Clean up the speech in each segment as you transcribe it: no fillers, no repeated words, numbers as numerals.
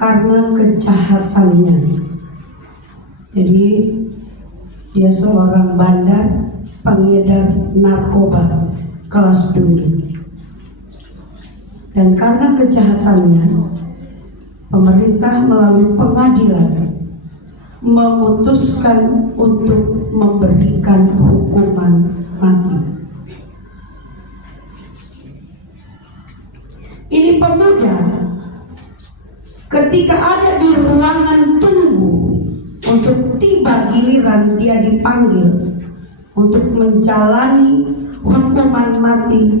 karena kejahatannya. Jadi dia seorang bandar, pengedar narkoba kelas dunia. Dan karena kejahatannya, pemerintah melalui pengadilan memutuskan untuk memberikan hukuman mati. Ini pemuda ketika ada di ruangan tunggu untuk tiba giliran dia dipanggil untuk menjalani hukuman mati,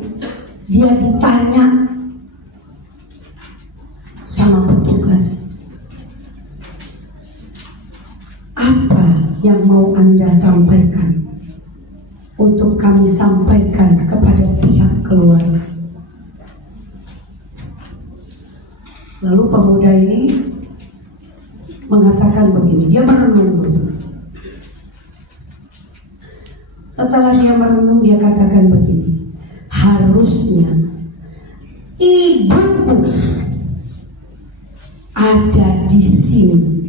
dia ditanya sama petugas, apa yang mau Anda sampaikan untuk kami sampaikan kepada pihak keluarga. Lalu pemuda ini mengatakan begini, dia merenung. Setelah dia merenung, dia katakan begini, harusnya ibuku ada di sini,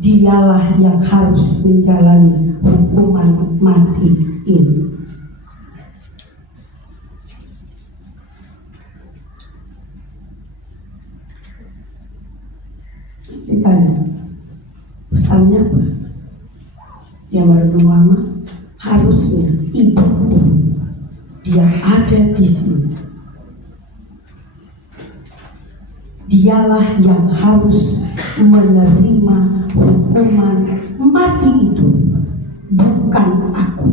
dialah yang harus menjalani hukuman mati ini. Ditanya, pesannya apa? Dia merenung lama, harusnya ibuku dia ada di sini, dialah yang harus menerima hukuman mati itu, bukan aku.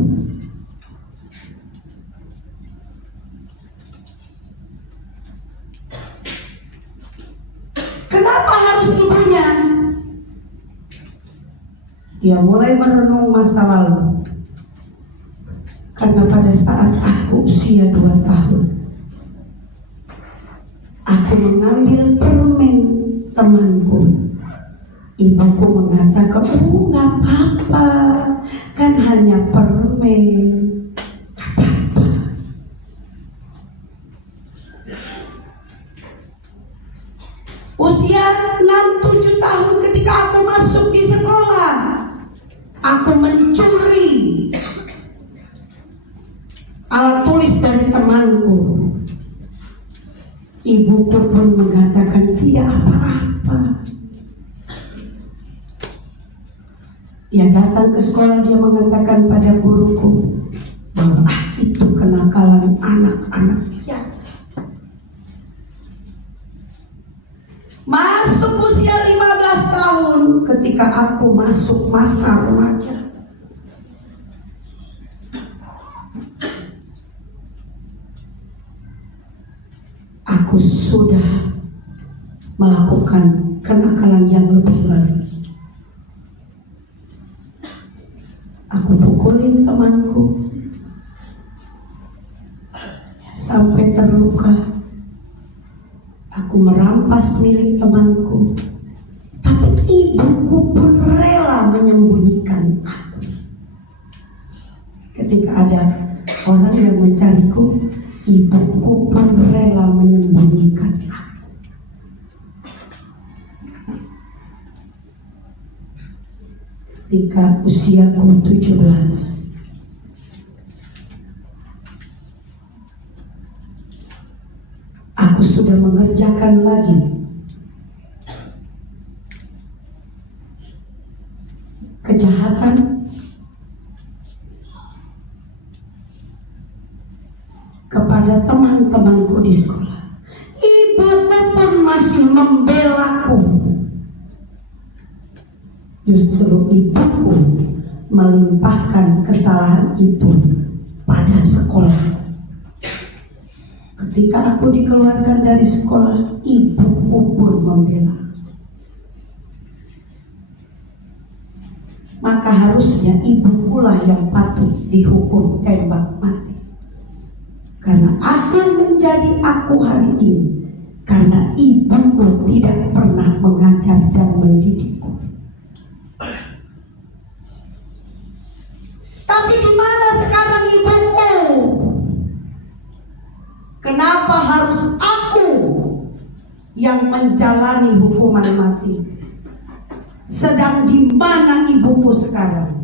Kenapa harus ibunya? Dia mulai merenung masa lalu. Karena pada saat aku usia 2 tahun, aku mengambil permen temanku. Ibuku mengatakan, oh gak apa-apa, kan hanya permen, gak apa-apa. Usia 6-7 tahun ketika aku masuk di sekolah, aku mencuri alat tulis dari temanku. Ibuku pun mengatakan tidak apa-apa. Dia datang ke sekolah, dia mengatakan pada guruku bahwa itu kenakalan anak-anak biasa. Masuk usia 15 tahun ketika aku masuk masa remaja. Aku sudah melakukan kenakalan yang lebih lagi. Aku pukulin temanku sampai terluka. Aku merampas milik temanku, tapi ibuku pun rela menyembunyikan aku. Ketika ada orang yang mencariku, ibuku pun rela menyembunyikan aku. Ketika usiaku 17, aku sudah mengerjakan lagi kejahatan kepada teman-temanku di sekolah. Ibuku pun masih membelaku. Justru ibuku melimpahkan kesalahan itu pada sekolah. Ketika aku dikeluarkan dari sekolah, ibuku pun membela. Maka harusnya ibukulah yang patut dihukum tembak mati. Karena aku menjadi aku hari ini karena ibuku tidak pernah mengajar dan mendidikku. Tapi di mana sekarang ibuku? Kenapa harus aku yang sedang menjalani hukuman mati. Sedang di mana ibuku sekarang?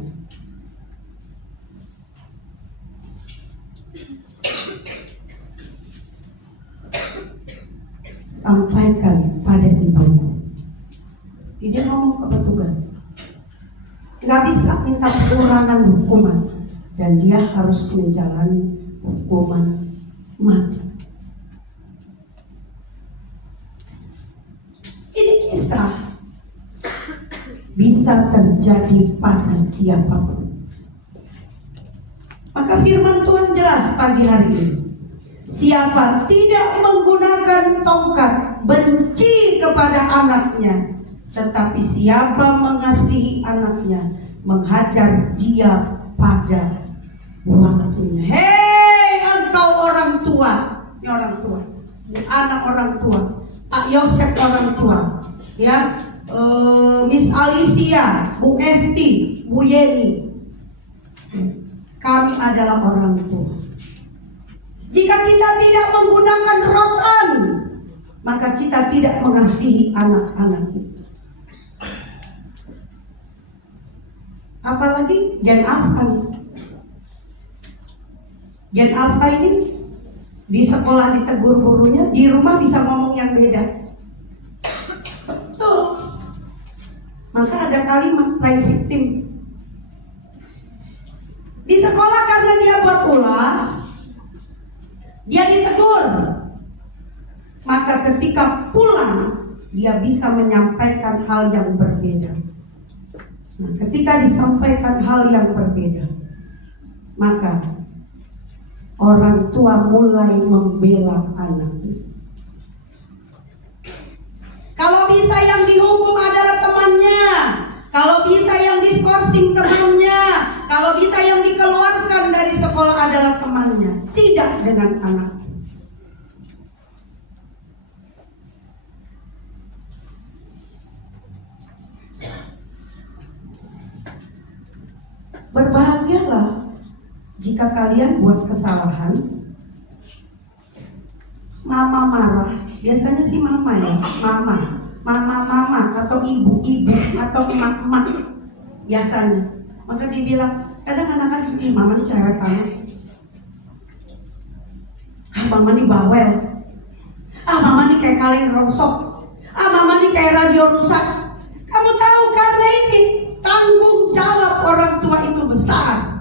Sampaikan pada ibumu. Dia ngomong ke petugas, nggak bisa minta pengurangan hukuman, dan dia harus menjalani hukuman mati. Ini kisah bisa terjadi pada siapapun. Maka firman Tuhan jelas pagi hari ini, siapa tidak menggunakan tongkat benci kepada anaknya, tetapi siapa mengasihi anaknya menghajar dia pada waktunya. Hei engkau orang tua, ini orang tua, ini anak orang tua, Pak Yosef orang tua, ya, Miss Alicia, Bu Esti, Bu Yeni, kami adalah orang tua. Jika kita tidak menggunakan rotan, maka kita tidak mengasihi anak-anak kita. Apalagi Gen Alpha nih. Gen Alpha ini di sekolah ditegur gurunya, di rumah bisa ngomong yang beda. Tuh. Maka ada kalimat play victim. Di sekolah karena dia buat ulah, dia ditegur. Maka ketika pulang, dia bisa menyampaikan hal yang berbeda. Nah, ketika disampaikan hal yang berbeda, maka orang tua mulai membela anaknya. Kalau bisa yang dihukum adalah temannya, kalau bisa yang diskorsing temannya, kalau bisa yang dikeluarkan dari sekolah adalah temannya, tidak dengan anak. Berbahagialah jika kalian buat kesalahan, mama marah. Biasanya sih mama ya, mama atau ibu atau emak biasanya. Maka dia bilang, kadang anak-anak ini, mama ini cerewet banget, mama ini bawel, mama ini kayak kaleng rosok, mama ini kayak radio rusak. Kamu tahu karena ini tanggung jawab orang tua itu besar.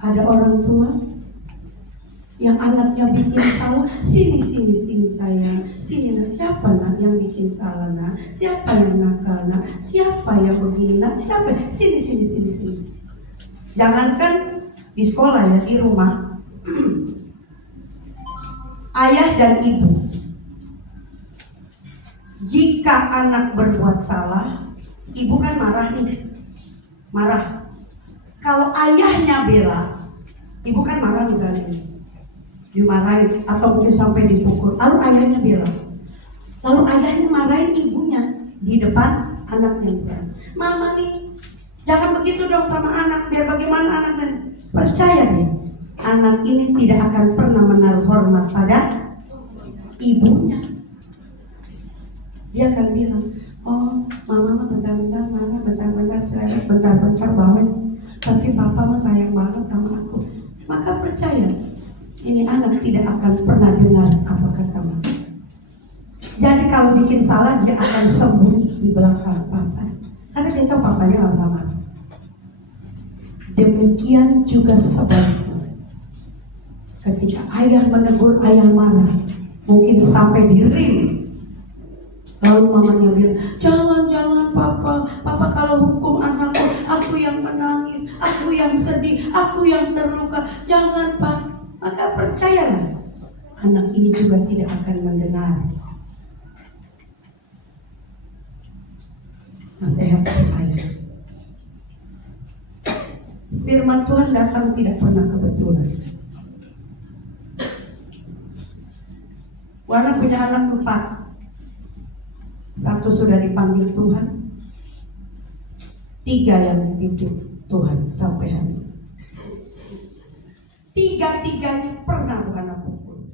Ada orang tua yang anaknya bikin salah, sini sayang, sini nak, siapa nak yang bikin salah nak, siapa yang nakal nak, siapa yang begini nak, siapa, sini. Jangankan di sekolah ya, di rumah, ayah dan ibu, jika anak berbuat salah, ibu kan marah nih, marah. Kalau ayahnya bela, ibu kan marah misalnya, dimarahin atau mungkin sampai dipukul, lalu ayahnya bela, lalu ayahnya marahin ibunya di depan anaknya misalnya, mama nih jangan begitu dong sama anak, biar bagaimana anaknya. Percaya deh, anak ini tidak akan pernah menaruh hormat pada ibunya. Dia akan bilang, oh mama bentar-bentar marah, bentar-bentar cerewet, bentar-bentar bawel, tapi papa mah sayang banget sama aku. Maka percaya, ini anak tidak akan pernah dengar apa kata mama. Jadi kalau bikin salah, dia akan sembunyi di belakang papa, karena dia tahu papanya lama-lama. Demikian juga sebaliknya, ketika ayah menegur, ayah marah, mungkin sampai dirim. Lalu mamanya bilang, jangan papa kalau hukum anakku, aku yang menangis, aku yang sedih, aku yang terluka, jangan pak. Maka percayalah, anak ini juga tidak akan mendengar nasihat ayah. Firman Tuhan datang tidak pernah kebetulan. Wana punya anak 4. Satu sudah dipanggil Tuhan, 3 yang ditunjuk. Tuhan sampai hari ini. Tiga-tiganya pernah Wana pukul.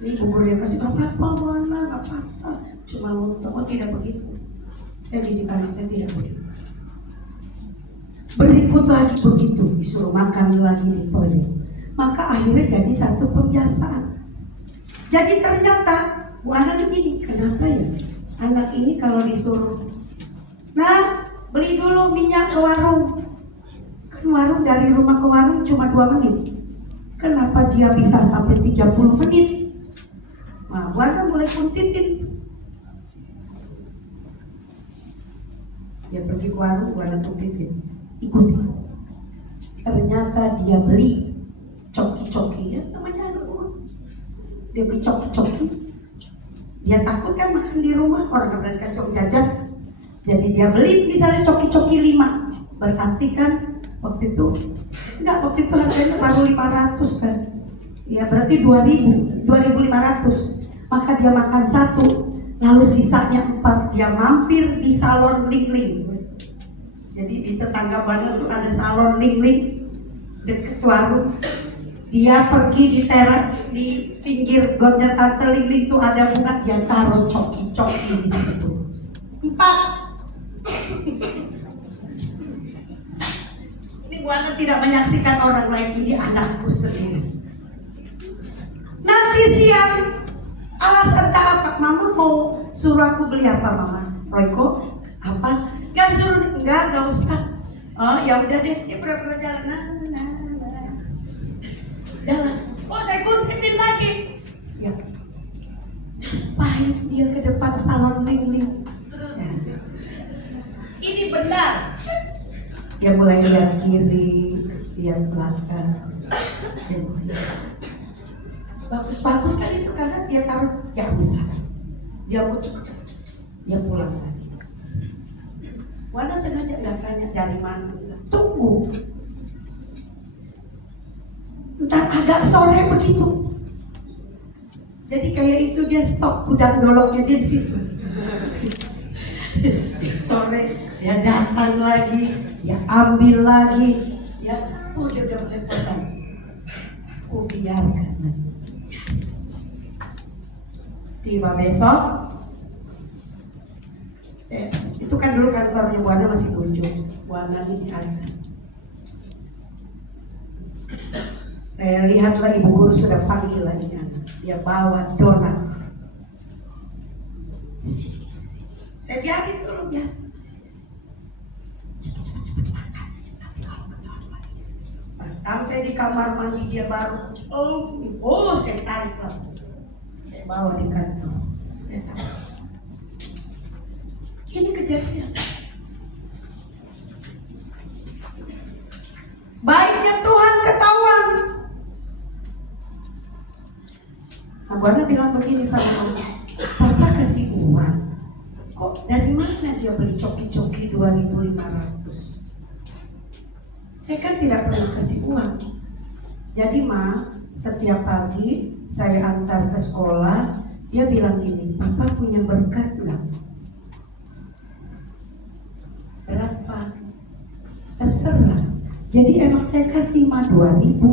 Ini gurunya kasih apa-apa Wana, apa-apa, cuma untuk tidak begitu. Saya didik anak saya tidak begitu. Berikut lagi begitu, disuruh makan lagi di toilet. Maka akhirnya jadi satu kebiasaan. Jadi ternyata Wana begini, kenapa ya? Anak ini kalau disuruh, nah beli dulu minyak ke warung. Kan warung dari rumah ke warung cuma 2 menit. Kenapa dia bisa sampai 30 menit? Nah, Wana mulai kuntitin. Dia pergi ke warung, Wana kuntitin. Ikuti. Ternyata dia beli coki-coki, ya namanya anak rumah. Dia beli coki-coki. Dia takut kan makan di rumah, orang kan berani kasih uang jajan. Jadi dia beli misalnya coki-coki 5. Berarti kan waktu itu harganya baru 500 kan. Ya berarti 2.500. Maka dia makan 1, lalu sisanya 4. Dia mampir di salon Ling-Ling. Jadi di tetangga Wana tuh ada salon Ling-Ling dekat warung. Dia pergi di teras di pinggir gotnya Tante Ling-Ling tuh ada bunga, dia taruh coki-coki di situ. 4. Ini Wana tidak menyaksikan orang lain, ini anakku sendiri. Nanti siang alasan tak apa, Mama mau suruh aku beli apa Mama? Royko apa? Gak suruh, enggak usah. Oh ya udah deh, dia pernah jalan. Jalan. Oh saya kuntitin lagi. Ya. Pahit dia ke depan salon Ling-Ling. Ya. Ini benar. Dia mulai lihat kiri, lihat belakang. Bagus-bagus kan itu karena dia taruh yang besar. Dia pulang lagi. Wana sengaja nggak tanya dari mana. Tunggu. Ntar agak sore begitu. Jadi kayak itu dia stok gudang doloknya dia di situ. Sore dia datang lagi, dia ambil lagi, dia udah mulai potong. Aku biarkan. Tiba besok, itu kan dulu kantornya Wana masih kunjung. Wana ini atas. Saya lihatlah ibu guru sudah panggil lagi anak. Dia bawa donat. Saya biarin dulu ya. Pas sampai di kamar mandi dia baru, saya tarik langsung. Saya bawa di kantor. Saya sampai. Ini kejadian. Baiknya Tuhan ketahuan. Nah, Wana bilang begini sama aku, Papa kasih uang. Kok dari mana dia beli coki-coki 2.500? Saya kan tidak pernah kasih uang. Jadi Ma, setiap pagi saya antar ke sekolah, dia bilang gini, Papa punya berkat nggak? Berapa? Terserah. Jadi emang saya kasih Ma 2.000.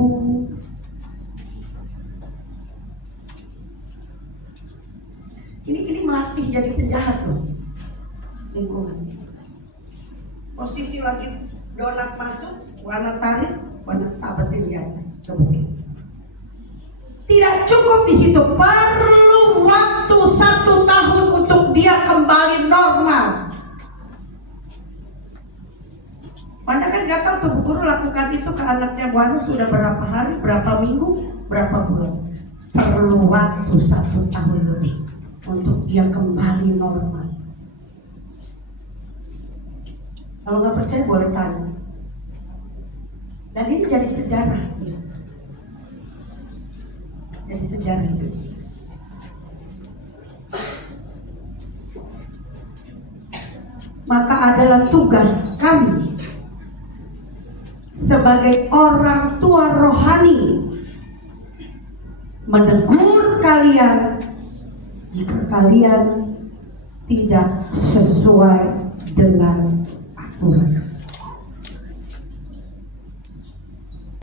Ini melatih jadi penjahat loh. Lingkungan. Posisi lagi donat masuk, Wana tarik, Wana sabetin di atas ke bukit. Tidak cukup di situ, perlu waktu 1 tahun untuk dia kembali normal. Wana kan gak tahu tuh Bu Guru lakukan itu ke anaknya Wana sudah berapa hari, berapa minggu, berapa bulan. Perlu waktu 1 tahun lebih untuk dia kembali normal. Kalau nggak percaya boleh tanya. Dan ini jadi sejarah. Jadi sejarah itu. Maka adalah tugas kami sebagai orang tua rohani menegur kalian jika kalian tidak sesuai dengan apa wabarakatuh.